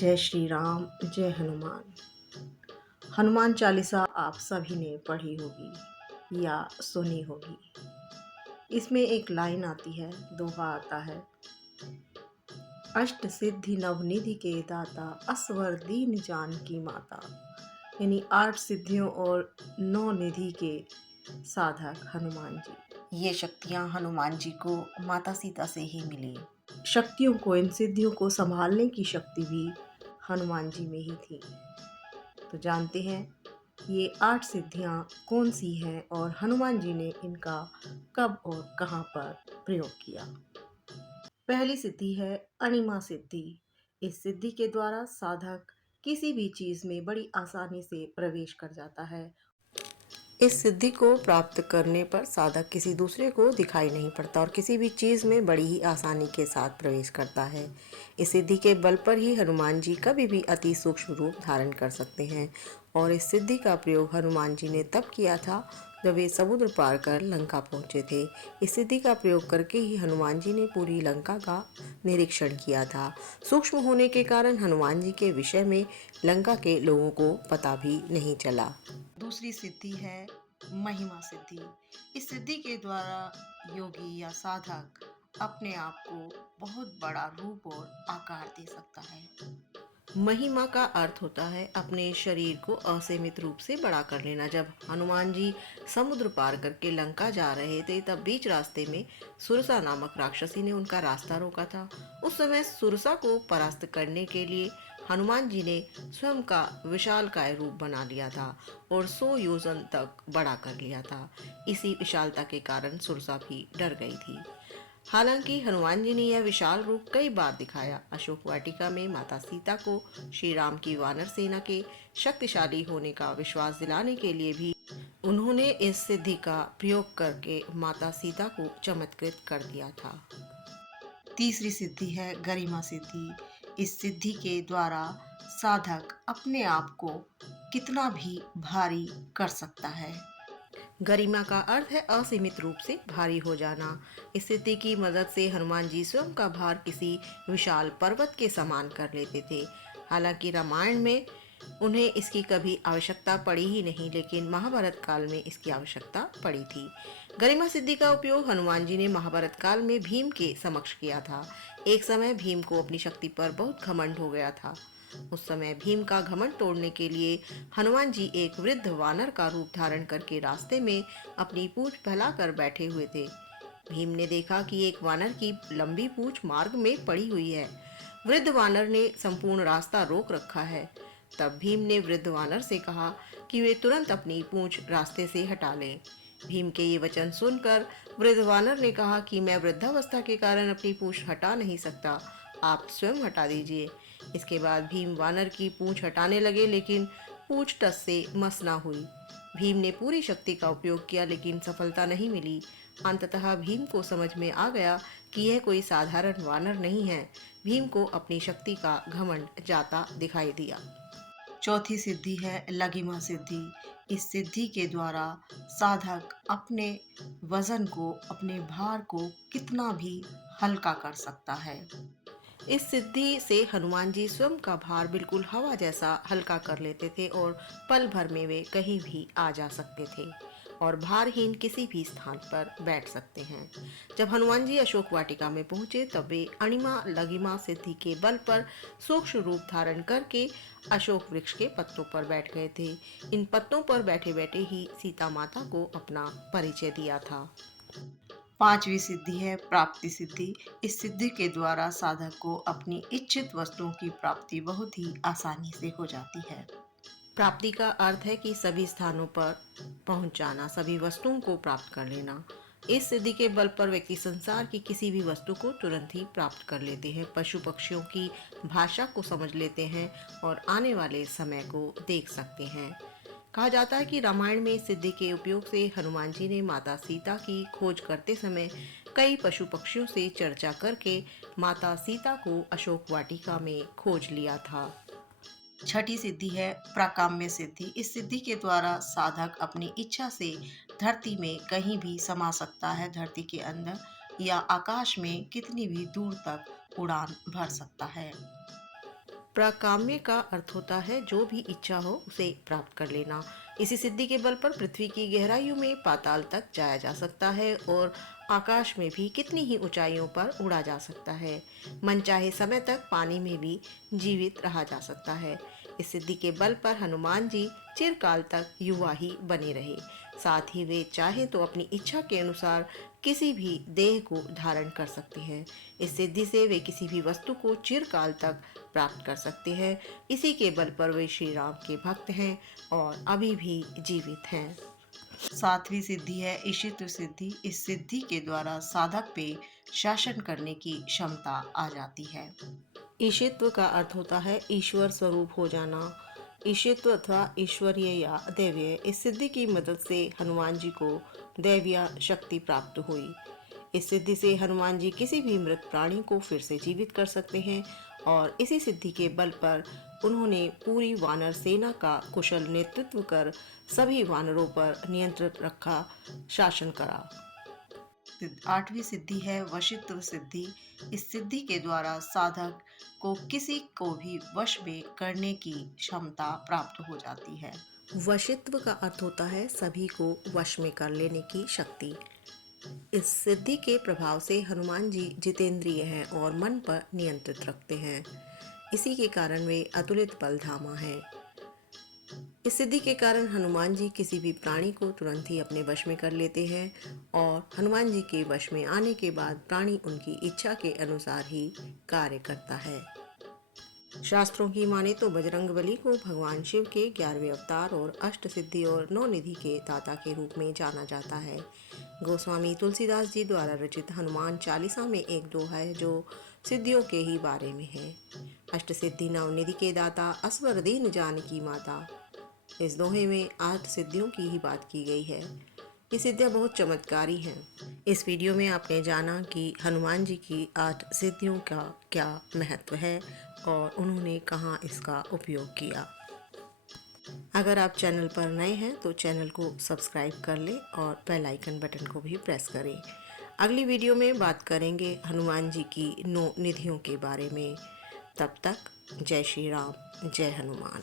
जय श्री राम, जय हनुमान। हनुमान चालीसा आप सभी ने पढ़ी होगी या सुनी होगी। इसमें एक लाइन आती है, दोहा आता है, अष्ट सिद्धि नवनिधि के दाता, असवर दीन जानकी माता। यानी 8 सिद्धियों और 9 निधि के साधक हनुमान जी। ये शक्तियां हनुमान जी को माता सीता से ही मिली। शक्तियों को, इन सिद्धियों को संभालने की शक्ति भी हनुमान जी में ही थी। तो जानते हैं ये 8 सिद्धियां कौन सी हैं और हनुमान जी ने इनका कब और कहां पर प्रयोग किया। पहली सिद्धि है अणिमा सिद्धि। इस सिद्धि के द्वारा साधक किसी भी चीज में बड़ी आसानी से प्रवेश कर जाता है। इस सिद्धि को प्राप्त करने पर साधक किसी दूसरे को दिखाई नहीं पड़ता और किसी भी चीज़ में बड़ी ही आसानी के साथ प्रवेश करता है। इस सिद्धि के बल पर ही हनुमान जी कभी भी अति सूक्ष्म रूप धारण कर सकते हैं और इस सिद्धि का प्रयोग हनुमान जी ने तब किया था जब वे समुद्र पार कर लंका पहुंचे थे। इस सिद्धि का प्रयोग करके ही हनुमान जी ने पूरी लंका का निरीक्षण किया था। सूक्ष्म होने के कारण हनुमान जी के विषय में लंका के लोगों को पता भी नहीं चला। दूसरी सिद्धि है महिमा सिद्धि। इस सिद्धि के द्वारा योगी या साधक अपने आप को बहुत बड़ा रूप और आकार दे सकता है। महिमा का अर्थ होता है अपने शरीर को असीमित रूप से बड़ा कर लेना। जब हनुमान जी समुद्र पार करके लंका जा रहे थे तब बीच रास्ते में सुरसा नामक राक्षसी ने उनका रास्ता रोका था। उस समय सुरसा को परास्त करने के लिए हनुमान जी ने स्वयं का विशालकाय रूप बना लिया था और 100 योजन तक बड़ा कर लिया था। इसी विशालता के कारण सुरसा भी डर गई थी। हालांकि हनुमान जी ने यह विशाल रूप कई बार दिखाया। अशोक वाटिका में माता सीता को श्री राम की वानर सेना के शक्तिशाली होने का विश्वास दिलाने के लिए भी उन्होंने इस सिद्धि का प्रयोग करके माता सीता को चमत्कृत कर दिया था। तीसरी सिद्धि है गरिमा सिद्धि। इस सिद्धि के द्वारा साधक अपने आप को कितना भी भारी कर सकता है। गरिमा का अर्थ है असीमित रूप से भारी हो जाना। इस सिद्धि की मदद से हनुमान जी स्वयं का भार किसी विशाल पर्वत के समान कर लेते थे। हालांकि रामायण में उन्हें इसकी कभी आवश्यकता पड़ी ही नहीं, लेकिन महाभारत काल में इसकी आवश्यकता पड़ी थी। गरिमा सिद्धि का उपयोग हनुमान जी ने महाभारत काल में भीम के समक्ष किया था। एक समय भीम को अपनी शक्ति पर बहुत घमंड हो गया था। उस समय भीम का घमंड तोड़ने के लिए हनुमान जी एक वृद्ध वानर का रूप धारण करके रास्ते में अपनी पूंछ फैलाकर बैठे हुए थे। भीम ने देखा कि एक वानर की लंबी पूंछ मार्ग में पड़ी हुई है। वृद्ध वानर ने संपूर्ण रास्ता रोक रखा है। तब भीम ने वृद्ध वानर से कहा कि वे तुरंत अपनी पूंछ रास्ते से हटा लें। भीम के ये वचन सुनकर वृद्ध वानर ने कहा कि मैं वृद्धावस्था के कारण अपनी पूंछ हटा नहीं सकता, आप स्वयं हटा दीजिए। इसके बाद भीम वानर की पूंछ हटाने लगे, लेकिन पूंछ टस से मस ना हुई। भीम ने पूरी शक्ति का उपयोग किया लेकिन सफलता नहीं मिली। अंततः भीम को समझ में आ गया कि यह कोई साधारण वानर नहीं है। भीम को अपनी शक्ति का घमंड जाता दिखाई दिया। चौथी सिद्धि है लघिमा सिद्धि। इस सिद्धि के द्वारा साधक अपने वजन को, अपने भार को कितना भी हल्का कर सकता है। इस सिद्धि से हनुमान जी स्वयं का भार बिल्कुल हवा जैसा हल्का कर लेते थे और पल भर में वे कहीं भी आ जा सकते थे और भारहीन किसी भी स्थान पर बैठ सकते हैं। जब हनुमान जी अशोक वाटिका में पहुंचे तब वे अणिमा लघिमा सिद्धि के बल पर सूक्ष्म रूप धारण करके अशोक वृक्ष के पत्तों पर बैठ गए थे। इन पत्तों पर बैठे बैठे ही सीता माता को अपना परिचय दिया था। पांचवी सिद्धि है प्राप्ति सिद्धि। इस सिद्धि के द्वारा साधक को अपनी इच्छित वस्तुओं की प्राप्ति बहुत ही आसानी से हो जाती है। प्राप्ति का अर्थ है कि सभी स्थानों पर पहुंच जाना, सभी वस्तुओं को प्राप्त कर लेना। इस सिद्धि के बल पर व्यक्ति संसार की किसी भी वस्तु को तुरंत ही प्राप्त कर लेते हैं, पशु पक्षियों की भाषा को समझ लेते हैं और आने वाले समय को देख सकते हैं। कहा जाता है कि रामायण में इस सिद्धि के उपयोग से हनुमान जी ने माता सीता की खोज करते समय कई पशु पक्षियों से चर्चा करके माता सीता को अशोक वाटिका में खोज लिया था। छठी सिद्धि है प्राकाम्य सिद्धि। इस सिद्धि के द्वारा साधक अपनी इच्छा से धरती में कहीं भी समा सकता है, धरती के अंदर या आकाश में कितनी भी दूर तक उड़ान भर सकता है। प्राकाम्य का अर्थ होता है जो भी इच्छा हो उसे प्राप्त कर लेना। इसी सिद्धि के बल पर पृथ्वी की गहराइयों में पाताल तक जाया जा सकता है और आकाश में भी कितनी ही ऊंचाइयों पर उड़ा जा सकता है। मनचाहे समय तक पानी में भी जीवित रहा जा सकता है। इस सिद्धि के बल पर हनुमान जी चिरकाल तक युवा ही बने रहे। साथ ही वे चाहे तो अपनी इच्छा के अनुसार किसी भी देह को धारण कर सकते हैं। इस सिद्धि से वे किसी भी वस्तु को चिरकाल तक प्राप्त कर सकते हैं। इसी के बल पर वे श्री राम के भक्त हैं और अभी भी जीवित हैं। सातवीं सिद्धि है ईशित्व सिद्धि। इस सिद्धि के द्वारा साधक पे शासन करने की क्षमता आ जाती है। ईशित्व का अर्थ होता है ईश्वर स्वरूप हो जाना। ईशित्व अथवा ईश्वरीय या दैवीय, इस सिद्धि की मदद से हनुमान जी को दैवीय शक्ति प्राप्त हुई। इस सिद्धि से हनुमान जी किसी भी मृत प्राणी को फिर से जीवित कर सकते हैं और इसी सिद्धि के बल पर उन्होंने पूरी वानर सेना का कुशल नेतृत्व कर सभी वानरों पर नियंत्रण रखा, शासन करा। आठवीं सिद्धि है वशित्व सिद्धि। इस सिद्धि के द्वारा साधक को किसी को भी वश में करने की क्षमता प्राप्त हो जाती है। वशित्व का अर्थ होता है सभी को वश में कर लेने की शक्ति। इस सिद्धि के प्रभाव से हनुमान जी जितेंद्रिय हैं और मन पर नियंत्रित रखते हैं। इसी के कारण वे अतुलित बलधामा हैं। इस सिद्धि के कारण हनुमान जी किसी भी प्राणी को तुरंत ही अपने वश में कर लेते हैं और हनुमान जी के वश में आने के बाद प्राणी उनकी इच्छा के अनुसार ही कार्य करता है। शास्त्रों की माने तो बजरंगबली को भगवान शिव के 11वें अवतार और अष्ट सिद्धि और 9 निधि के दाता के रूप में जाना जाता है। गोस्वामी तुलसीदास जी द्वारा रचित हनुमान चालीसा में एक दोहा है जो सिद्धियों के ही बारे में है। अष्ट सिद्धि 9 निधि के दाता असवर दीन जानकी माता। इस दोहे में 8 सिद्धियों की ही बात की गई है। ये सिद्धियाँ बहुत चमत्कारी हैं। इस वीडियो में आपने जाना कि हनुमान जी की 8 सिद्धियों का क्या महत्व है और उन्होंने कहाँ इसका उपयोग किया। अगर आप चैनल पर नए हैं तो चैनल को सब्सक्राइब कर लें और बेल आइकन बटन को भी प्रेस करें। अगली वीडियो में बात करेंगे हनुमान जी की 9 निधियों के बारे में। तब तक जय श्री राम, जय हनुमान।